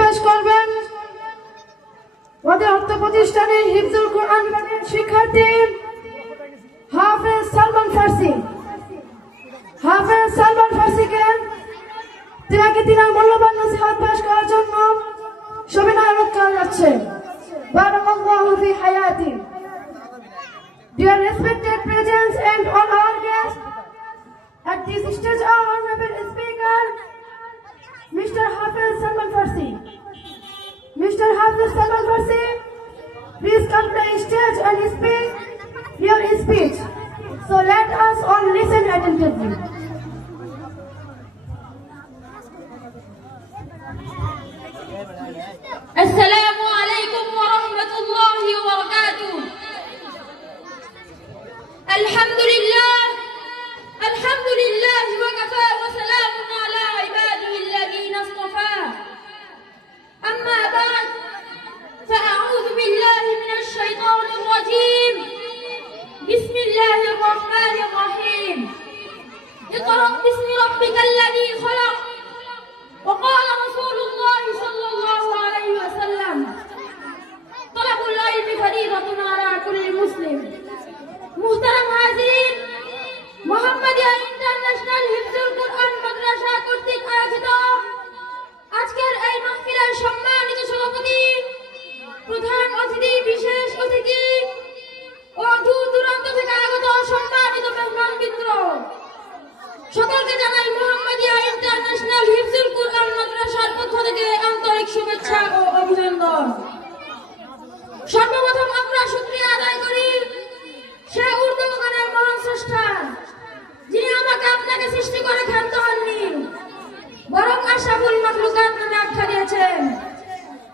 পেশ করবেন অধ্যক্ষ প্রতিষ্ঠানের হিফজুল কোরআন বিভাগের শিক্ষার্থী হাফেজ সালমান ফার্সি। হাফেজ সালমান ফার্সিকে তিনার মূল্যবান নসিহত পেশ করার জন্য সবিনয় অনুরোধ করা যাচ্ছে। বারাকাল্লাহু ফি হায়াতি। Dear respected presence and all our guests, at this stage our honorable speaker, Mr. Hafiz Salman Farsi. Mr. Hafiz Salman Farsi, please come to the stage and speak your speech. So let us all listen attentively. Assalamu alaikum wa rahmatullahi wa barakatuh. Alhamdulillah wa kafa wa salamun ala ibadihi alladhina istafa. Amma ba'd, fa'a'udhu billahi minash shaitanir rajim. Bismillahir rahmanir rahim. Iqra' bismi rabbikal ladhi khalaq. وقال رسول الله صلى الله عليه وسلم طلب العلم فريضة على كل مسلم। মুহতারাম হাজিরিন, Mohammadia international হিফজুল কোরআন মাদ্রাসা কর্তৃক আয়োজিত আজকের এই মাহফিলের সম্মানিত সভাপতি, প্রধান অতিথি, বিশেষ অতিথি ও দূর দূরান্ত থেকে আগত সম্মানিত মেহমানবৃন্দ, সকলকে জানাই মোহাম্মদিয়া ইন্টারন্যাশনাল হিফজুল কোরআন মাদ্রাসার পক্ষ থেকে আন্তরিক শুভেচ্ছা ও অভিনন্দন। সর্বপ্রথম আমরা শুকরিয়া আদায় করি সে ঊর্ধ্বগগনের মহান স্রষ্টা, যিনি আমাকে আপনাকে সৃষ্টি করে ক্ষান্ত হননি, বরং আশরাফুল মাখলুকাত নামে আখ্যা দিয়েছেন।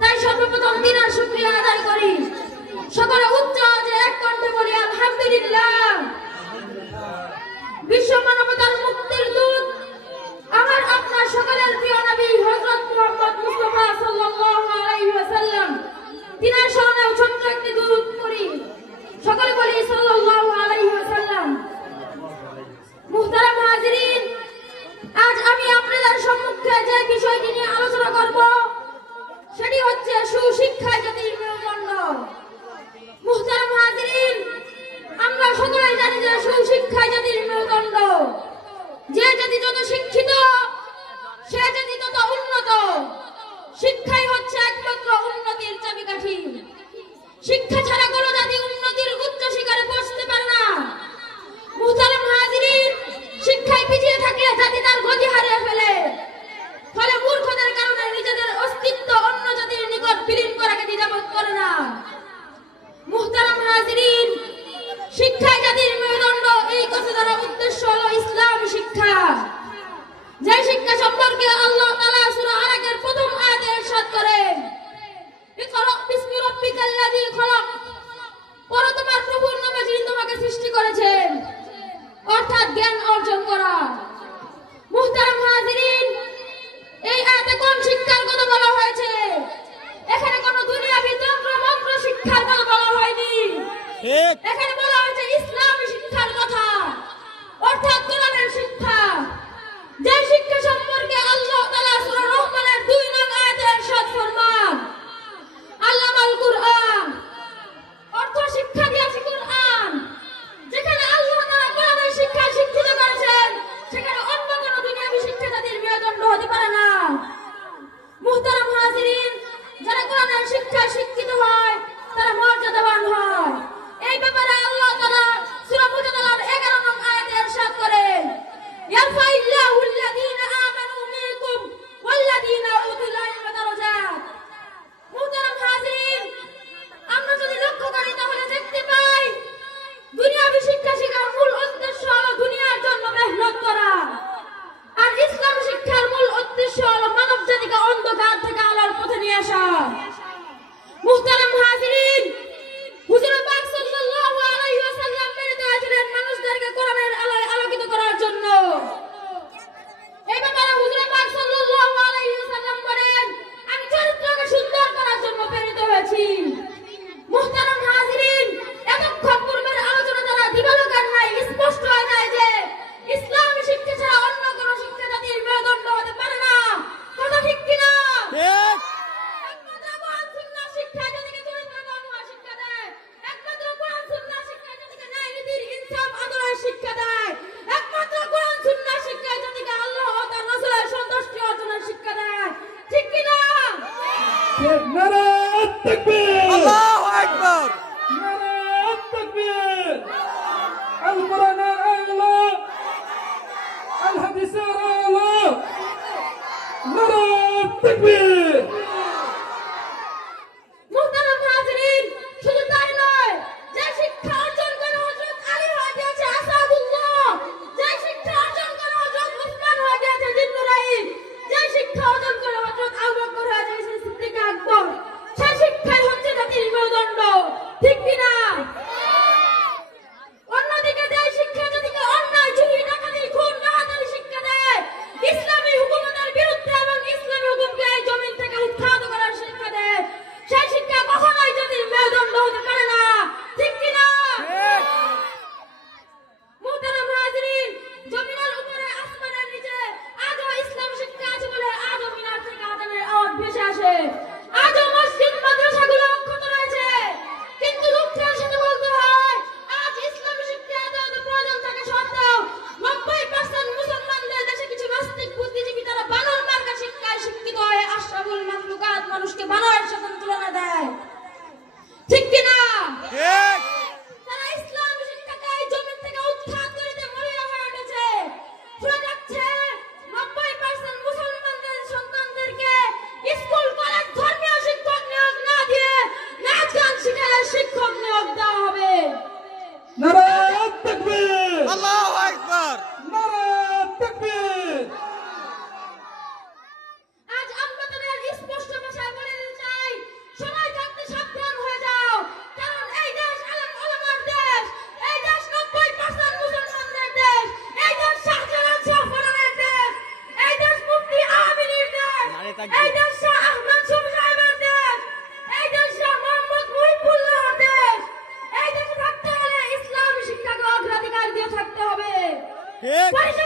তাই সর্বপ্রথম তিনার শুকরিয়া আদায় করি। সকলে উচ্চ আওয়াজে এক কণ্ঠে বলি আলহামদুলিল্লাহ। বিশ্ব মানবতার মুক্তির দূত আমার আপনার সকলের প্রিয় নবী হযরত মুহাম্মদ মুস্তাফা সাল্লাল্লাহু আলাইহি ওয়াসাল্লাম, তিনার শরণে ছোট্ট একটি দুরূদ পড়ি। সকলে বলি সাল্লাল্লাহু আলাইহি ওয়াসাল্লাম। মুহতারাম হাজিরিন, আজ আমি আপনাদের সম্মুখে যে বিষয়টি নিয়ে আলোচনা করব সেটি হচ্ছে সুশিক্ষায় জাতির মেরুদণ্ড। মুহতারাম হাজিরিন, আমরা সকলেই জানি যে সুশিক্ষায় জাতির মেরুদণ্ড। যে জাতি যত শিক্ষিত সে জাতি তত উন্নত। শিক্ষাই হচ্ছে একমাত্র উন্নতির চাবিকাঠি। শিক্ষা ছাড়া কোনো জাতি উন্নতির উচ্চ শিখরে পৌঁছতে পারে না। মুহতারাম হাজিরিন, শিক্ষায় পিছিয়ে থাকলে জাতি তার গতি হারিয়ে ফেলে। ফলে মূর্খদের কারণে নিজেদের অস্তিত্ব অন্য জাতির নিকট বিলীন করাকে দ্বিধাবোধ করে না। মুহতারাম হাজিরিন, শিক্ষায় জাতির মেরুদণ্ড, এই কথা দ্বারা উদ্দেশ্য হলো ইসলামী শিক্ষা। যে শিক্ষা সম্পর্কে আল্লাহ তাআলা সূরা আরাকের প্রথম আয়াতে ইরশাদ করেন, ইকরা বিসমি রাব্বিকাল লাযী খলাক তাকবীর আল্লাহু আকবার নারে তাকবীর আল কোরআনের আলো আল হাদিসের আলো নারে তাকবীর মুহতারাম হাজিরিন, শুধু তাই নয়, যে শিক্ষা অর্জন করে হযরত আলী হয়ে গিয়েছে আসাদুল্লাহ, যে শিক্ষা অর্জন করে হযরত উসমান হয়ে গিয়েছে জিন্নুরাইন, যে শিক্ষা অর্জন করে হযরত আবু বকর হয়ে গিয়েছে সিদ্দিক আকবর, সেই শিক্ষাই হচ্ছে জাতির মেরুদণ্ড, ঠিক কিনা? অন্যদিকে যে শিক্ষা জাতিকে অন্যায়, চুরি, ডাকাতি, খুন, রাহাজানি শিক্ষা দেয়, ইসলামী হুকুমতের বিরুদ্ধে এবং ইসলামী হুকুমকে এই জমিন থেকে উৎখাত করার শিক্ষা দেয়, সেই শিক্ষা কখনোই জাতির মেরুদণ্ড হতে পারে না, ঠিক কিনা? মুহতারাম হাজিরিন, জমিনের উপরে আসমানের নিচে আজও ইসলাম শিক্ষা আছে বলে আজও মিনার থেকে আযানের আওয়াজ ভেসে আসে, আজও মসজিদ মাদ্রাসাগুলো অক্ষত রয়েছে, কিন্তু দুঃখের সাথে বলতে হয় আজ ইসলামী শিক্ষা এত প্রয়োজন থাকে সত্ত্বেও 90% মুসলমানদের দেশে কিছু নাস্তিক বুদ্ধিজীবী তারা বানর মার্কা শিক্ষায় শিক্ষিত হয়ে আশরাফুল মাখলুকাত মানুষকে বানরের সাথে তুলনা দেয়, ঠিক কিনা? ঠিক তারা ইসলামী শিক্ষাকে এই জমিন থেকে উৎখাত করিতে মরিয়া হয়ে উঠেছে, শুনে যাচ্ছে 90% মুসলমানদের সন্তানদেরকে স্কুল কলেজ ধর্মীয় শিক্ষক নিয়োগ না দিয়ে নাচ গান শিখালে শিক্ষক নিয়োগ দেওয়া হবে। নারে তাকবীর আল্লাহু আকবার নারে তাকবীর আজ আমরা তাদের স্পষ্ট ভাষায় বলে দিতে চাই, সময় থাকতে সাবধান হয়ে যাও, কারণ এই দেশ আলেম ওলামার দেশ, এই দেশ 90% মুসলমানদের দেশ, এই দেশ শাহজালাল শাহফরানের দেশ, এই দেশ মুফতি আমিনীর দেশ, এই দেশ শাহ আহমদ শফি সাহেবের দেশ, এই দেশ শাহ মোহাম্মদ মুহিবুল্লাহর দেশ, এই দেশে থাকতে হলে ইসলামী শিক্ষাকে অগ্রাধিকার দিয়ে থাকতে হবে। ঠিক পরিশেষে